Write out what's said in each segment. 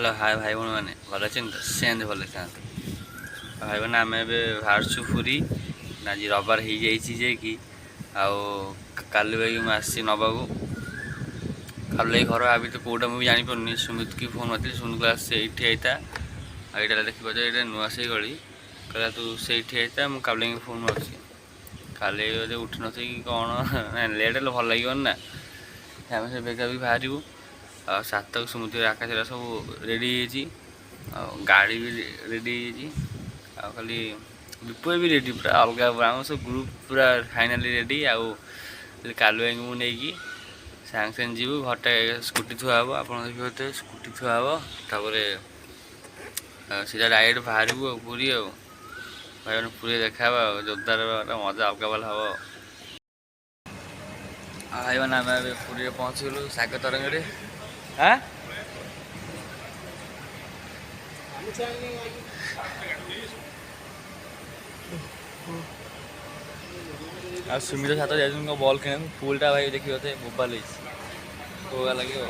hello hi भाई भौणी मैंने भल अच्छे तो सेंद भल था भाई भौणी आम बाहरचु पुरी आज रविवार हो जाए कि काली भाई मुझे आसी नवाक काली घर आ तो कौटा मुझे जापरि सुमित की फोन मारी सुमित क्लास से ये था यहाँ देखिए ये नुआ से गली कहला तू से आता मुझे काली फोन मार्ची काली उठी न कौन लेट भल लगे ना आम से बेगा भी बाहर सातक समुद्र आकाश सब रेडी गाड़ी भी रेडी खाली विपुल भी रेडी पूरा अलग आम सब ग्रुप पूरा फाइनाली रेडी कालू भाई को नहीं सांग सांग जीव घरटा स्कूटी थुआ हम आप देखिए स्कूटी थुआ हम सीधा डायरेक्ट बाहर पूरी भाई पूरी देखा जोरदार मजा अलग वाला हम भाई मैंने आम पूरी पहुँचगलु सागर तरंगे हाँ सुमित साथ जा बॉल खेल पुलटा भाई देखिए थे मोबाइल होगा लगे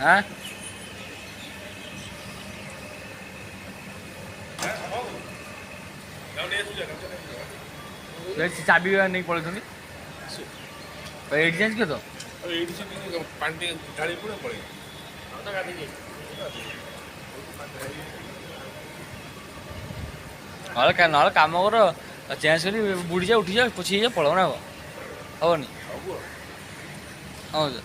हाँ चाबी नहीं पड़े चेंज कर ना कम कर चेंज कर बुड़ी जा उठी जा पुछी जा पड़ो ना हम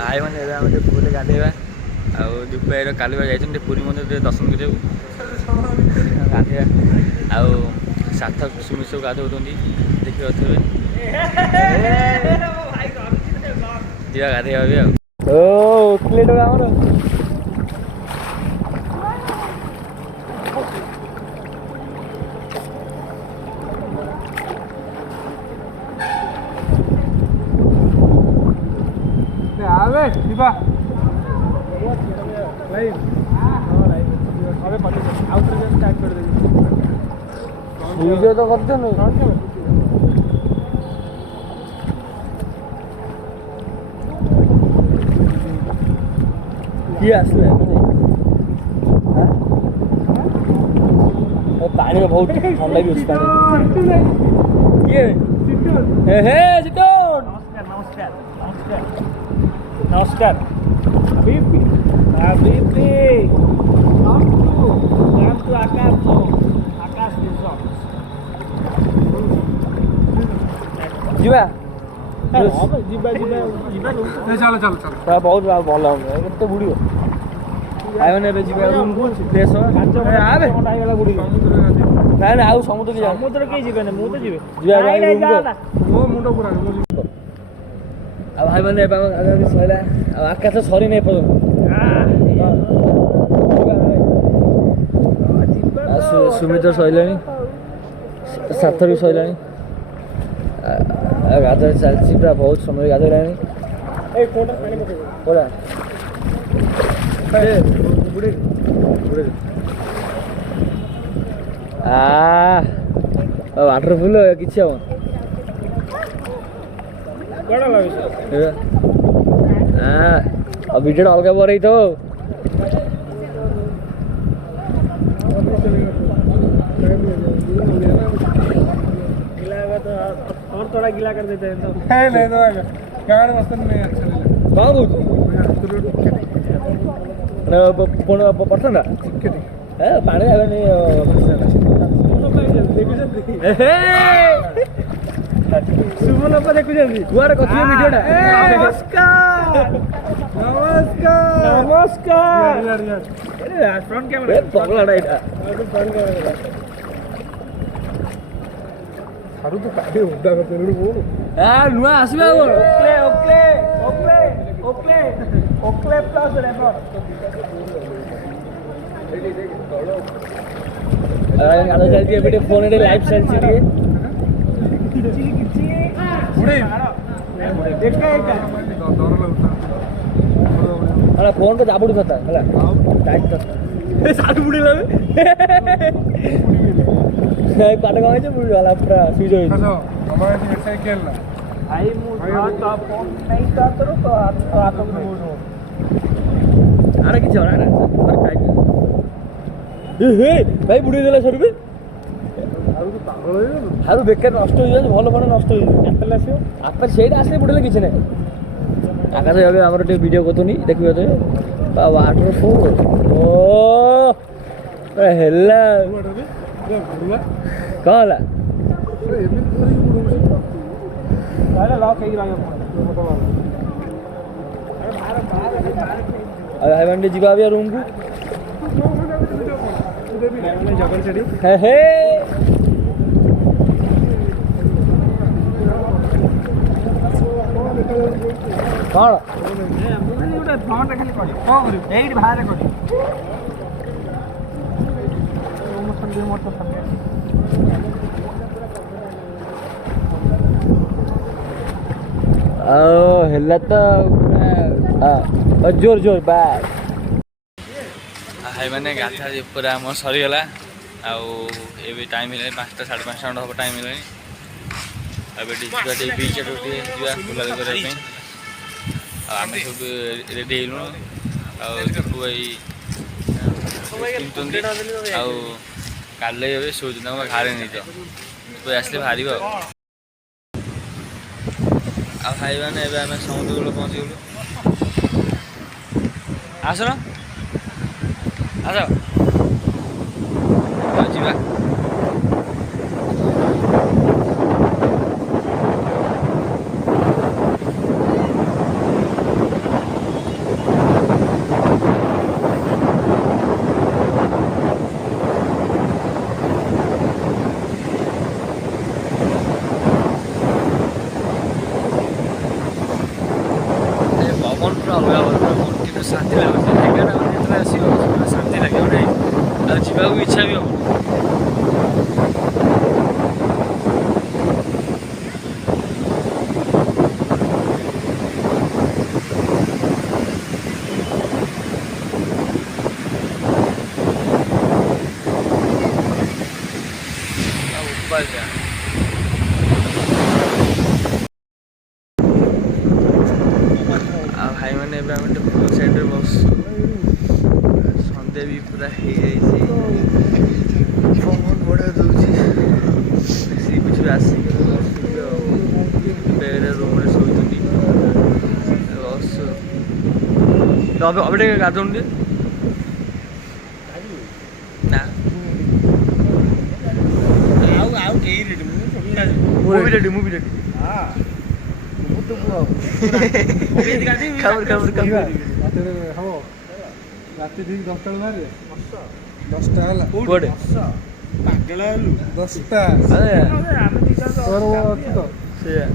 आई मैंने पुरी गाधेवा दीप भाई काली जाइए पुरी मंदिर दर्शन कर गाधेवा सार्थक सुमित सब गाधौं देखिए थे जा गाधेवा भी तो करते किए आसले पानी बहुत ठंडा भी नमस्कार जीवा चलो चलो चलो बहुत भल के बुड़ मैंने रूम को फ्रेश ना ना आउ समुद्र की समुद्र कहीं जीवन मुझे जी मुंड पूरा भाई मैंने सैला आकाश सरी नहीं सुमित सैला साथ भी सैला गाधर चलती पूरा बहुत समय गाधेला वाटरफुल किसी हम भिडियो अलग बरई तो और थोड़ा गिला कर देते हैं तो नहीं तो गाड़ी मस्त नहीं अच्छा कौन कुछ पर्सन है पानी आवे नहीं सुमन पर देखु जल्दी गुआर कथि वीडियोटा नमस्कार नमस्कार नमस्कार यार अरे फ्रंट कैमरा पगलाडा एटा फ्रंट कैमरा सारू तो काटे उडा करते बोल नुआ आसबा ओक्ले ओक्ले ओक्ले ओक्ले ओक्ले प्लस रेफर गाना चलती है बेटे फोन रे लाइव चलती है बुड़े देखा है अरे फोन को दाबुड़ खाता है टाइट कर सारू बुड़े लगे नहीं पाटे गावे जे बुड़ी वाला पूरा स्विच हो अच्छा हमारे एक साइड खेलना ଭାଇ ମୁଁ ତ ଫୋନ ନାହିଁ ତ ହାତରୁ ତ ହାତକୁ ଧୋଉଛୁ ଆରେ କିଛି ହଣା ହେ ଭାଇ ବୁଡ଼େଇ ଦେଲା ସରିବେ ହାରୁ ବେକାର ନଷ୍ଟ ହେଇଯାଉଛି ଭଲ ଭଲ ନଷ୍ଟ ହେଇଯାଉଛି ଆପେଲ ଆସିବ ଆପେଲ ସେଇଟା ଆସିଲେ ବୁଡ଼େଇଲେ କିଛି ନାହିଁ ଆକାଶ ଏବେ ଆମର ଟିକେ ଭିଡ଼ିଓ କରୁନି ଦେଖିବ ତ ୱାଟରଫଲ୍ ଓ ହେଲା କ'ଣ ହେଲା ଆଉ ଭାଇମାନେ ଟିକେ ଯିବା ଏବେ ରୁମ୍କୁ ହେ ହେ କ'ଣ ଗୋଟେ ଫୋନ୍ରେ ଖାଲି କରିବ କ'ଣ କରିବୁ ଏଇଠି ବାହାରେ କରିବୁ ଆଉ ହେଲା ତ ଜୋର ଜୋର ବାସ୍ ଭାଇମାନେ ଗାଥା ପୁରା ଆମର ସରିଗଲା ଆଉ ଏବେ ଟାଇମ୍ ହେଲାଣି 5ଟା 5:30 ଖଣ୍ଡେ ହେବ ଟାଇମ୍ ହେଲାଣି ଏବେ ଯିବା ଟିକେ ବିଚ୍ ଆଡ଼କୁ ଟିକେ ଯିବା ବୁଲାବୁଲି କରିବା ପାଇଁ ଆଉ ଆମେ ସବୁ ରେଡ଼ି ହେଇଲୁଣୁ ଆଉ ଯିବୁ ଏଇ କିଣୁଛନ୍ତି ଆଉ କାଲି ଏବେ ଶୋଉଛନ୍ତି ତାଙ୍କ ଘରେ ନେଇଯାଅ ତୁ ଆସିଲେ ବାହାରିବ ଆଉ ଭାଇମାନେ ଏବେ ଆମେ ସମୁଦ୍ର କୂଳ ପହଞ୍ଚିଗଲୁ ଆସୁନ ଆସ ଯିବା ଶାନ୍ତି ଲାଗୁଛି ଜାଗାଟା ଯେତେବେଳେ ଆସିବ ଶାନ୍ତି ଲାଗିବ ଗୋଟେ ଆଉ ଯିବାକୁ ଇଚ୍ଛା ବି ହେବ ଆଉ ଭାଇମାନେ ଏବେ ଆମେ ଟିକେ ପୁଲ ସାଇଡ଼ରେ ବସୁ ସନ୍ଧ୍ୟା ବି ପୁରା ହେଇଯାଇଛି ପବନ ବଢ଼ିଆ ଦେଉଛି ସି ବିଚ୍ ବି ଆସିକି ବସୁଛୁ ଆଉ ବେଡ଼ରେ ରୁମ୍ରେ ଶୋଇଛନ୍ତି ବସୁ ଏବେ ଟିକେ ଗାଧଉନି ଟିକେ ନା ଆଉ କେହି ରେଡ଼ି ମୁଁ ବି ରେଡ଼ି ରାତି ଠିକ 10ଟା ବେଳେ ବାହାରିବେ 10ଟା ହେଲା କୁଆଡ଼େ ପାଗଳ ହେଲୁ 10ଟା ତୋର ଅଛି ତ ସେଇଆ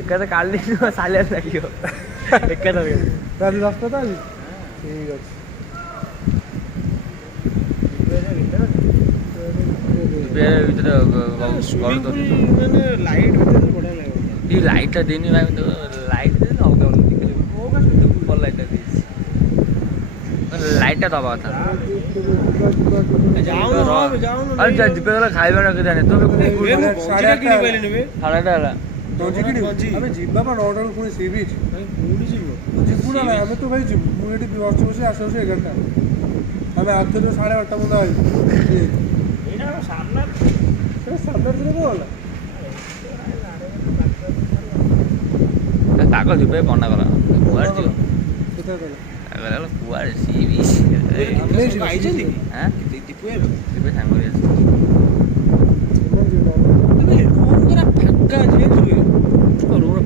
ଏକାଥରେ କାଲି ସାଲିଆ ଲାଗିବ ଏକାଥରେ ରାତି 10ଟା ତ ଆଜି ଠିକ ଅଛି ଭିତରେ ଲାଇଟ୍ ବଢ଼ିଆ ଲାଗିବ ଏଇ ଲାଇଟ୍ଟା ଦେଇନି ଲାଇଟ୍ ଦେଲେ ଅଲଗା ଭଲ ଲାଇଟ୍ଟା ଦେଇଛି ଲାଇଟ୍ଟା ଦବା କଥା ଯିବେ ଗଲେ ଖାଇବା ରଖିଥାନ୍ତି ତମେ ସାଢ଼େ 8ଟା ହେଲା ଆମେ ଯିବା ବା 9ଟା ବେଳକୁ ପୁଣି ସି ବିଚ୍ ଯିବୁ ନା ଆମେ ତ ଭାଇ ଯିବୁ ମୁଁ ଏଠି ବସି ବସି ଆସୁ 11ଟା ଆମେ ଆଉଥରେ 8:30 ପର୍ଯ୍ୟନ୍ତ ଆଇବୁ ସାମ୍ନାରେ ଥିଲେ କ'ଣ ହେଲା ପାଗ ଯିବେ ମନା କଲା କୁଆଡ଼େ ଯିବ କୁଆଡ଼େ ସି ବିଚ୍ ଆଇଛନ୍ତି ଯିବେ ସାଙ୍ଗରେ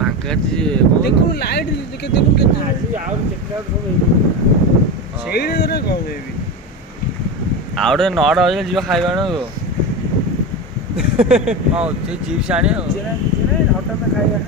ଫାଙ୍କା ଅଛି ଦେଖୁନ ଲାଇଟ୍ ଦେଖୁନ କେତେ ସେଇଟା କ'ଣ ଦେବି ଆଉ ଗୋଟେ 9ଟା ବାଜିଲେ ଯିବା ଖାଇବା ଆଣିବାକୁ ହଁ ସେ ଚିପ୍ସ ଆଣିବ ହଠାତ୍ ଖାଇବା